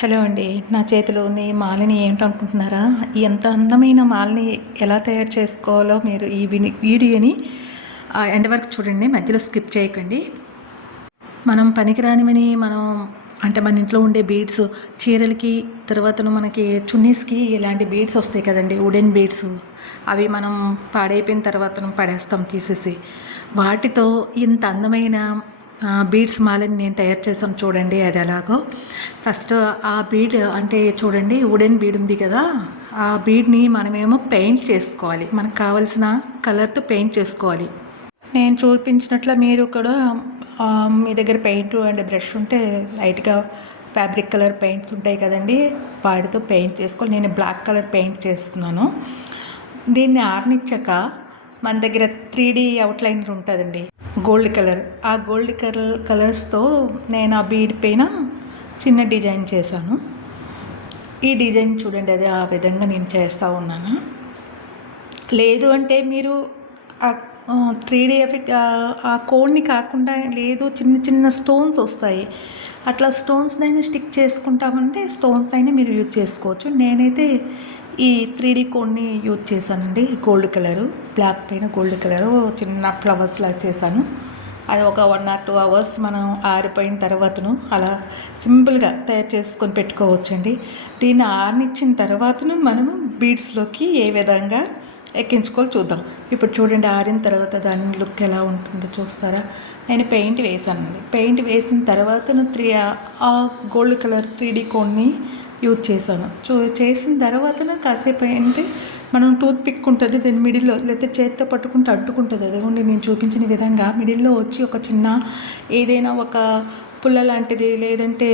Hello అండి. నా చేతిలో ఉన్న ఈ మాలని ఏంటనుకుంటున్నారా? ఎంత అందమైన మాలని ఎలా తయారు చేసుకోవాలో మీరు ఈ వీడియోని ఎండ్ వరకు చూడండి. మధ్యలో స్కిప్ చేయకండి. మనం పనికిరానివని అంటే మన ఇంట్లో ఉండే బీడ్స్ చీరలకి, తర్వాతను మనకి చున్నీస్కి ఇలాంటి బీడ్స్ వస్తాయి కదండి, వుడెన్ బీడ్స్. అవి మనం పాడైపోయిన తర్వాత పడేస్తాం తీసేసి. వాటితో ఇంత అందమైన బీడ్స్ మాలని నేను తయారు చేసాను చూడండి. అది ఎలాగో ఫస్ట్ ఆ బీడ్ అంటే చూడండి, వుడెన్ బీడ్ ఉంది కదా, ఆ బీడ్ని మనమేమో పెయింట్ చేసుకోవాలి. మనకు కావాల్సిన కలర్తో పెయింట్ చేసుకోవాలి. నేను చూపించినట్లు మీరు కూడా మీ దగ్గర పెయింట్ అండ్ బ్రష్ ఉంటే లైట్గా ఫ్యాబ్రిక్ కలర్ పెయింట్స్ ఉంటాయి కదండి, వాటితో పెయింట్ చేసుకోవాలి. నేను బ్లాక్ కలర్ పెయింట్ చేస్తున్నాను. దీన్ని ఆరనిచ్చాక మన దగ్గర 3D అవుట్లైనర్ ఉంటుందండి, గోల్డ్ కలర్. ఆ గోల్డ్ కలర్స్తో నేను ఆ బీడ్ పైన చిన్న డిజైన్ చేశాను. ఈ డిజైన్ చూడండి, అది ఆ విధంగా నేను చేస్తూ ఉన్నాను. లేదు అంటే మీరు 3D ఎఫెక్ట్ ఆ కోడ్ని కాకుండా, లేదు చిన్న చిన్న స్టోన్స్ వస్తాయి, అట్లా స్టోన్స్నైనా స్టిక్ చేసుకుంటామంటే స్టోన్స్ అయినా మీరు యూజ్ చేసుకోవచ్చు. నేనైతే ఈ 3D కోడ్ని యూజ్ చేశానండి. గోల్డ్ కలరు, బ్లాక్ పైన గోల్డ్ కలరు చిన్న ఫ్లవర్స్లా చేశాను. అది ఒక 1 or 2 hours మనం ఆరిపోయిన తర్వాతను అలా సింపుల్గా తయారు చేసుకొని పెట్టుకోవచ్చండి. దీన్ని ఆరనిచ్చిన తర్వాతను మనము బీడ్స్లోకి ఏ విధంగా ఎక్కించుకోవాలి చూద్దాం. ఇప్పుడు చూడండి, ఆరిన తర్వాత దాని లుక్ ఎలా ఉంటుందో చూస్తారా. నేను పెయింట్ వేసానండి. పెయింట్ వేసిన తర్వాత ఆ గోల్డ్ కలర్ 3D కోడ్ని యూజ్ చేశాను. చేసిన తర్వాత కాసేపు అంటే మనం టూత్ పిక్ ఉంటుంది, దాని మిడిల్లో లేకపోతే చేతితో పట్టుకుంటే అడ్డుకుంటుంది. అదిగోండి నేను చూపించిన విధంగా మిడిల్లో వచ్చి ఒక చిన్న ఏదైనా ఒక పుల్ల లాంటిది, లేదంటే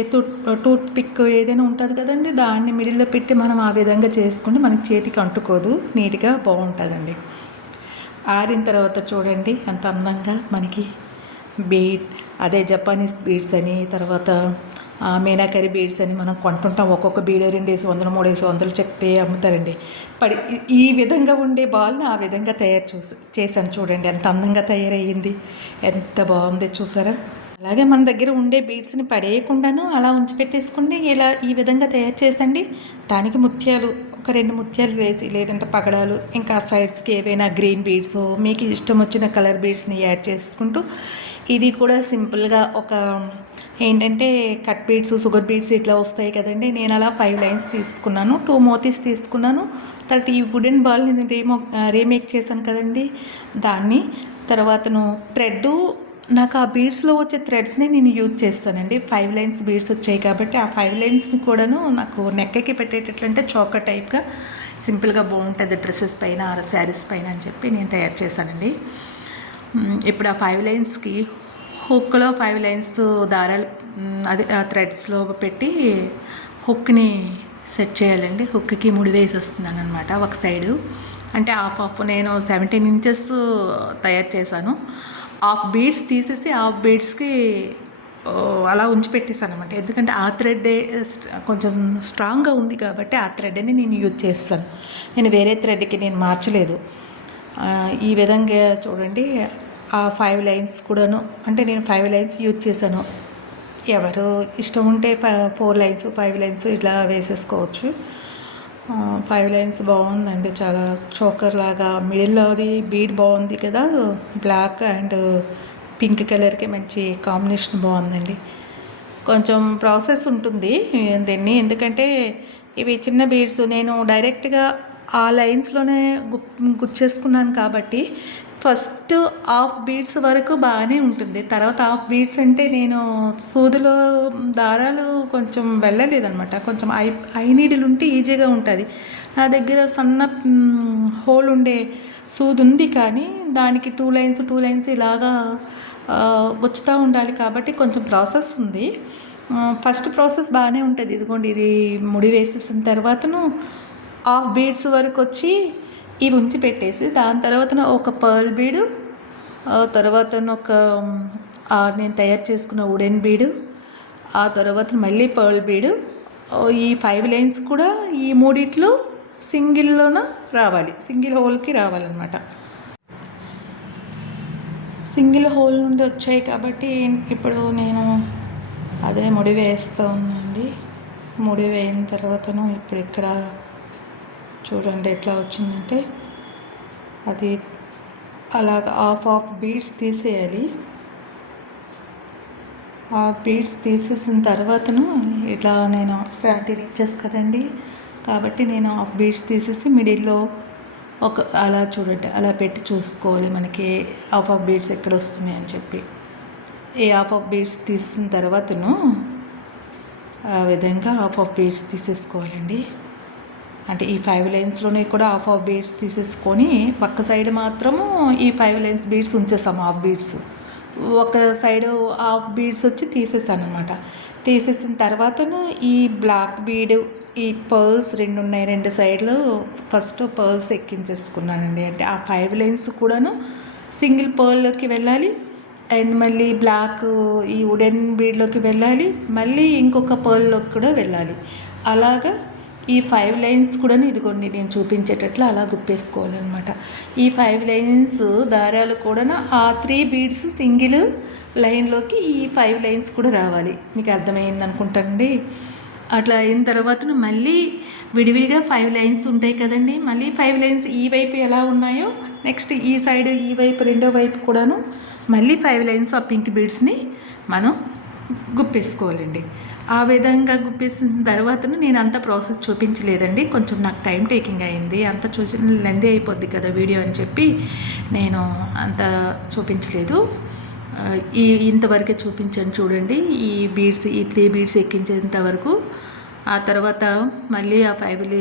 టూత్ పిక్ ఏదైనా ఉంటుంది కదండి, దాన్ని మిడిల్లో పెట్టి మనం ఆ విధంగా చేసుకుంటే మనకి చేతికి అంటుకోదు, నీట్గా బాగుంటుందండి. ఆరిన తర్వాత చూడండి ఎంత అందంగా మనకి బీడ్, అదే జపానీస్ బీడ్స్ అని, తర్వాత మీనాకరి బీడ్స్ అని మనం కొంటుంటాం. ఒక్కొక్క బీడ్ 200, 300 చెప్పి అమ్ముతారండి. ఈ విధంగా ఉండే బాల్ని ఆ విధంగా చేశాను చూడండి, ఎంత అందంగా తయారయ్యింది, ఎంత బాగుంది చూసారా. అలాగే మన దగ్గర ఉండే బీడ్స్ని పడేయకుండాను అలా ఉంచిపెట్టేసుకుని ఇలా ఈ విధంగా తయారు చేసండి. దానికి ముత్యాలు ఒక 2 ముత్యాలు వేసి, లేదంటే పగడాలు, ఇంకా సైడ్స్కి ఏవైనా గ్రీన్ బీడ్స్, మీకు ఇష్టం వచ్చిన కలర్ బీడ్స్ని యాడ్ చేసుకుంటూ, ఇది కూడా సింపుల్గా ఒక ఏంటంటే కట్ బీడ్స్, షుగర్ బీడ్స్ ఇట్లా వస్తాయి కదండి. నేను అలా 5 లైన్స్ తీసుకున్నాను, 2 మోతీస్ తీసుకున్నాను. తర్వాత ఈ వుడెన్ బాల్ నేను రీమేక్ చేశాను కదండి, దాన్ని తర్వాతను థ్రెడ్, నాకు ఆ బీడ్స్లో వచ్చే థ్రెడ్స్ని నేను యూజ్ చేస్తానండి. 5 లైన్స్ బీడ్స్ వచ్చాయి కాబట్టి ఆ 5 లైన్స్ని కూడాను నాకు నెక్కకి పెట్టేటట్లంటే చోకర్ టైప్గా సింపుల్గా బాగుంటుంది డ్రెస్సెస్ పైన, శారీస్ పైన అని చెప్పి నేను తయారు చేశానండి. ఇప్పుడు ఆ 5 లైన్స్కి హుక్లో 5 లైన్స్ దారాలు అది థ్రెడ్స్లో పెట్టి హుక్ని సెట్ చేయాలండి. హుక్కి ముడి వేసి వస్తున్నాను అనమాట ఒక సైడు. అంటే హాఫ్ నేను 17 inches తయారు చేశాను. హాఫ్ బీడ్స్ తీసేసి హాఫ్ బీడ్స్కి అలా ఉంచి పెట్టేశాను అనమాట. ఎందుకంటే ఆ థ్రెడ్ కొంచెం స్ట్రాంగ్గా ఉంది కాబట్టి ఆ థ్రెడ్ని నేను యూజ్ చేస్తాను. నేను వేరే థ్రెడ్కి నేను మార్చలేదు. ఈ విధంగా చూడండి, ఆ 5 లైన్స్ కూడాను, అంటే నేను 5 లైన్స్ యూజ్ చేశాను. ఎవరు ఇష్టం ఉంటే 4 లైన్స్ 5 లైన్స్ ఇట్లా వేసేసుకోవచ్చు. 5 లైన్స్ బాగుందండి, చాలా చోకర్ లాగా. మిడిల్లో అది బీడ్ బాగుంది కదా, బ్లాక్ అండ్ పింక్ కలర్కి మంచి కాంబినేషన్ బాగుందండి. కొంచెం ప్రాసెస్ ఉంటుంది దీన్ని, ఎందుకంటే ఇవి చిన్న బీడ్స్ నేను డైరెక్ట్గా ఆ లైన్స్లోనే గుచ్చేసుకున్నాను కాబట్టి ఫస్ట్ హాఫ్ బీడ్స్ వరకు బాగానే ఉంటుంది. తర్వాత హాఫ్ బీడ్స్ అంటే నేను సూదిలో దారాలు కొంచెం వెళ్ళలేదనమాట. కొంచెం ఐ నీడిల్ ఉంటే ఈజీగా ఉంటుంది. నా దగ్గర సన్న హోల్ ఉండే సూది ఉంది, కానీ దానికి 2 లైన్స్ ఇలాగా గుచ్చుతూ ఉండాలి కాబట్టి కొంచెం ప్రాసెస్ ఉంది. ఫస్ట్ ప్రాసెస్ బాగానే ఉంటుంది. ఇదిగోండి, ఇది ముడి వేసేసిన తర్వాతను హాఫ్ బీడ్స్ వరకు వచ్చి ఇవి ఉంచి పెట్టేసి, దాని తర్వాత ఒక పర్ల్ బీడు, తర్వాత ఒక నేను తయారు చేసుకున్న వుడెన్ బీడు, ఆ తర్వాత మళ్ళీ పర్ల్ బీడు, ఈ 5 లైన్స్ కూడా ఈ మూడిట్లో సింగిల్లోన రావాలి, సింగిల్ హోల్కి రావాలన్నమాట. సింగిల్ హోల్ నుండి వచ్చాయి కాబట్టి ఇప్పుడు నేను అదే ముడి వేస్తూ ఉన్నానండి. ముడి వేయిన తర్వాతను ఇప్పుడు ఇక్కడ చూడండి ఎట్లా వచ్చిందంటే అది అలాగ హాఫ్ బీడ్స్ తీసేయాలి. ఆ బీడ్స్ తీసేసిన తర్వాతను ఇట్లా నేను 17 ఇంచెస్ కదండి, కాబట్టి నేను హాఫ్ బీడ్స్ తీసేసి మిడిల్లో ఒక అలా చూడండి అలా పెట్టి చూసుకోవాలి మనకి హాఫ్ బీడ్స్ ఎక్కడ వస్తున్నాయి అని చెప్పి. ఈ హాఫ్ బీడ్స్ తీసిన తర్వాతను ఆ విధంగా హాఫ్ బీడ్స్ తీసేసుకోవాలండి. అంటే ఈ 5 లైన్స్లోనే కూడా హాఫ్ బీడ్స్ తీసేసుకొని పక్క సైడ్ మాత్రము ఈ 5 లైన్స్ బీడ్స్ ఉంచేసాము. హాఫ్ బీడ్స్ ఒక సైడు హాఫ్ బీడ్స్ వచ్చి తీసేసాను అనమాట. తీసేసిన తర్వాతను ఈ బ్లాక్ బీడ్ ఈ పర్ల్స్ 2 ఉన్నాయి, 2 సైడ్లు ఫస్ట్ పర్ల్స్ ఎక్కించేసుకున్నానండి. అంటే ఆ 5 లైన్స్ కూడాను సింగిల్ పర్ల్లోకి వెళ్ళాలి, అండ్ మళ్ళీ బ్లాక్ ఈ వుడెన్ బీడ్లోకి వెళ్ళాలి, మళ్ళీ ఇంకొక పర్ల్లోకి కూడా వెళ్ళాలి. అలాగా ఈ 5 లైన్స్ కూడా ఇదిగోండి నేను చూపించేటట్లు అలా గుప్పేసుకోవాలన్నమాట. ఈ 5 లైన్స్ దారాలు కూడా ఆ 3 బీడ్స్ సింగిల్ లైన్లోకి ఈ 5 లైన్స్ కూడా రావాలి. మీకు అర్థమైంది అనుకుంటానండి. అట్లా అయిన తర్వాత మళ్ళీ విడివిడిగా 5 లైన్స్ ఉంటాయి కదండి, మళ్ళీ 5 లైన్స్ ఈ వైపు ఎలా ఉన్నాయో నెక్స్ట్ ఈ సైడ్ ఈ వైపు రెండో వైపు కూడాను మళ్ళీ 5 లైన్స్ ఆ పింక్ బీడ్స్ని మనం గుప్పేసుకోవాలండి. ఆ విధంగా గుప్పేసిన తర్వాత నేను అంత ప్రాసెస్ చూపించలేదండి, కొంచెం నాకు టైం టేకింగ్ అయింది. అంత చూసి లెందీ అయిపోద్ది కదా వీడియో అని చెప్పి నేను అంత చూపించలేదు. ఇంతవరకే చూపించాను చూడండి. ఈ బీడ్స్ ఈ 3 బీడ్స్ ఎక్కించేంత వరకు. ఆ తర్వాత మళ్ళీ ఆ 5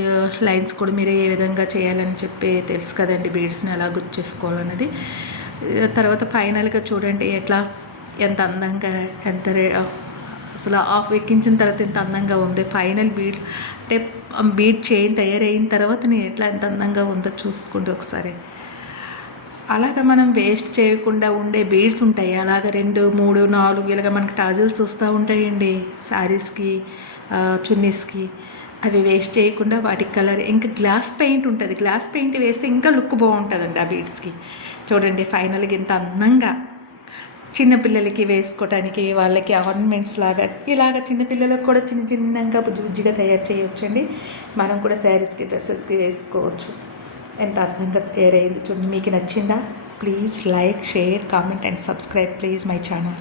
లైన్స్ కూడా మీరు ఏ విధంగా చేయాలని చెప్పి తెలుసు కదండి, బీడ్స్ని ఎలా గుర్చేసుకోవాలన్నది. తర్వాత ఫైనల్గా చూడండి ఎట్లా ఎంత అందంగా అసలు హాఫ్ ఎక్కించిన తర్వాత ఎంత అందంగా ఉంది. ఫైనల్ బీడ్ అంటే బీడ్ చైన్ తయారైన తర్వాత నేను ఎట్లా ఎంత అందంగా ఉందో చూసుకోండి ఒకసారి. అలాగ మనం వేస్ట్ చేయకుండా ఉండే బీడ్స్ ఉంటాయి, అలాగ 2, 3, 4 ఇలాగ మనకి టాజిల్స్ వస్తూ ఉంటాయండి శారీస్కి, చున్నీస్కి. అవి వేస్ట్ చేయకుండా వాటికి కలర్ ఇంకా గ్లాస్ పెయింట్ ఉంటుంది, గ్లాస్ పెయింట్ వేస్తే ఇంకా లుక్ బాగుంటుందండి ఆ బీడ్స్కి. చూడండి ఫైనల్గా ఇంత అందంగా చిన్నపిల్లలకి వేసుకోవటానికి వాళ్ళకి ఆర్నమెంట్స్ లాగా ఇలాగ చిన్నపిల్లలకు కూడా చిన్నగా బుజ్జిగా తయారు చేయొచ్చండి. మనం కూడా శారీస్కి డ్రెస్సెస్కి వేసుకోవచ్చు. ఎంత అందంగా తయారైంది చూడండి. మీకు నచ్చిందా? Please like, share, comment and subscribe please my channel.